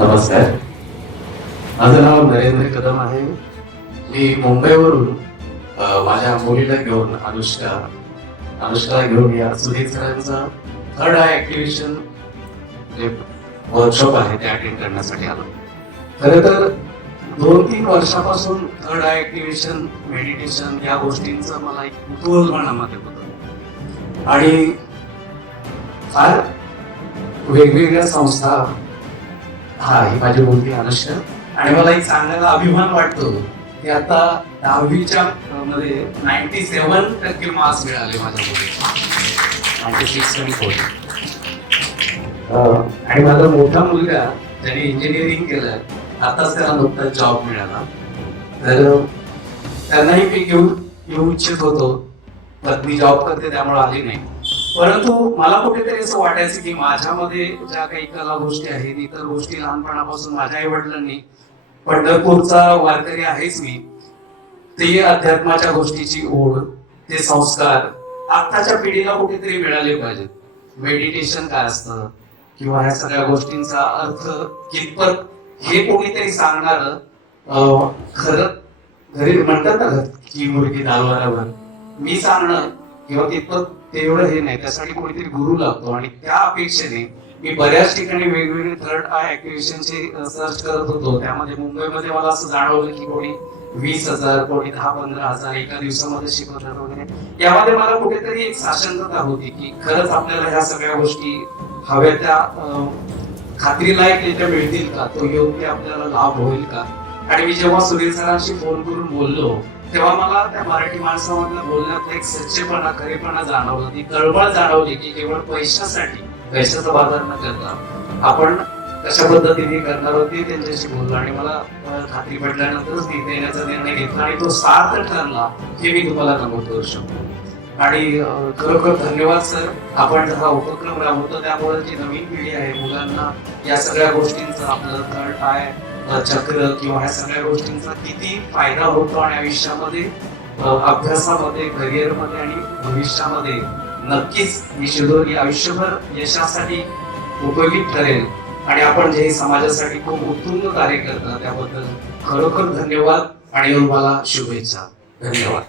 नमस्कार. माझं नाव नरेंद्र कदम आहे. मी मुंबईवरून माझ्या मुलीला घेऊन अनुष्काला घेऊन या सुधीर सरांचा थर्ड आय ऍक्टिव्हेशन जे वर्कशॉप आहे ते अटेंड करण्यासाठी आलो. खरं तर 2-3 वर्षापासून थर्ड आय ऍक्टिव्हेशन, मेडिटेशन या गोष्टींचं मला एक कुतूहल मनामध्ये होतं आणि फार वेगवेगळ्या संस्था ही माझी मुलगी अनुष्का आणि मला एक सांगायला अभिमान वाटतो की आता 10वीच्या मध्ये 97% मार्क्स मिळाले माझ्या मुलीला. 96.4. आणि माझा मोठा मुलगा ज्याने इंजिनिअरिंग केलंय, आताच त्याला नुकताच जॉब मिळाला. तर त्यांनाही मी घेऊन येऊ इच्छित होतो, पत्नी जॉब करते त्यामुळे आली नाही. परंतु मला कुठेतरी असं वाटायचं की माझ्यामध्ये ज्या काही कला गोष्टी आहेत, इतर गोष्टी लहानपणापासून माझ्या आई वडिलांनी, पंढरपूरचा वारकरी आहेच मी, ते अध्यात्माच्या गोष्टीची ओढ, ते संस्कार आत्ताच्या पिढीला कुठेतरी मिळाले पाहिजेत. मेडिटेशन काय असतं किंवा ह्या सगळ्या गोष्टींचा अर्थ कितपत हे कोणीतरी सांगणार. खरं घरी म्हणतात ना की मुलगी दालवारावर, मी सांगणं किंवा कितपत तेवढं हे नाही, त्यासाठी कोणीतरी गुरु लागतो. आणि त्या अपेक्षेने मी बऱ्याच ठिकाणी वेगवेगळे थर्ड आय ऍक्टिव्हेशनचे सर्च करत होतो. त्यामध्ये मुंबईमध्ये मला असं जाणवलं की कोणी 20,000, कोणी 10-15,000 एका दिवसामध्ये शिकवतात वगैरे. यामध्ये मला कुठेतरी एक साशंकता होती की खरंच आपल्याला ह्या सगळ्या गोष्टी हव्या त्या खात्रीलायक मिळतील का, तो योग्य आपल्याला लाभ होईल का. आणि मी जेव्हा सुधीर सरांशी फोन करून बोललो तेव्हा मला त्या मराठी माणसामधल्या बोलण्यात एक सच्चेपणा, खरेपणा जाणवला, ती कळवळ जाणवली की केवळ पैशासाठी, पैशाचा बाजार न करता आपण कशा पद्धतीने करणार होती त्यांच्याशी बोललो. आणि मला खात्री पडल्यानंतरच तिथे येण्याचा निर्णय घेतला आणि तो सार्थ ठरला हे मी तुम्हाला नमूद करू शकतो. आणि खरोखर धन्यवाद सर. आपण हा उपक्रम राबवतो त्यामुळे जी नवीन पिढी आहे, मुलांना या सगळ्या गोष्टींचा, आपलं थर्ड आय चक्र किंवा ह्या सगळ्या गोष्टींचा किती फायदा होतो आणि आयुष्यामध्ये, अभ्यासामध्ये, करिअरमध्ये आणि भविष्यामध्ये नक्कीच निश्चित आयुष्यभर यशासाठी उपयोगी ठरेल. आणि आपण जे समाजासाठी खूप उत्तुंग कार्य करता त्याबद्दल खरोखर धन्यवाद आणि तुम्हाला शुभेच्छा. धन्यवाद.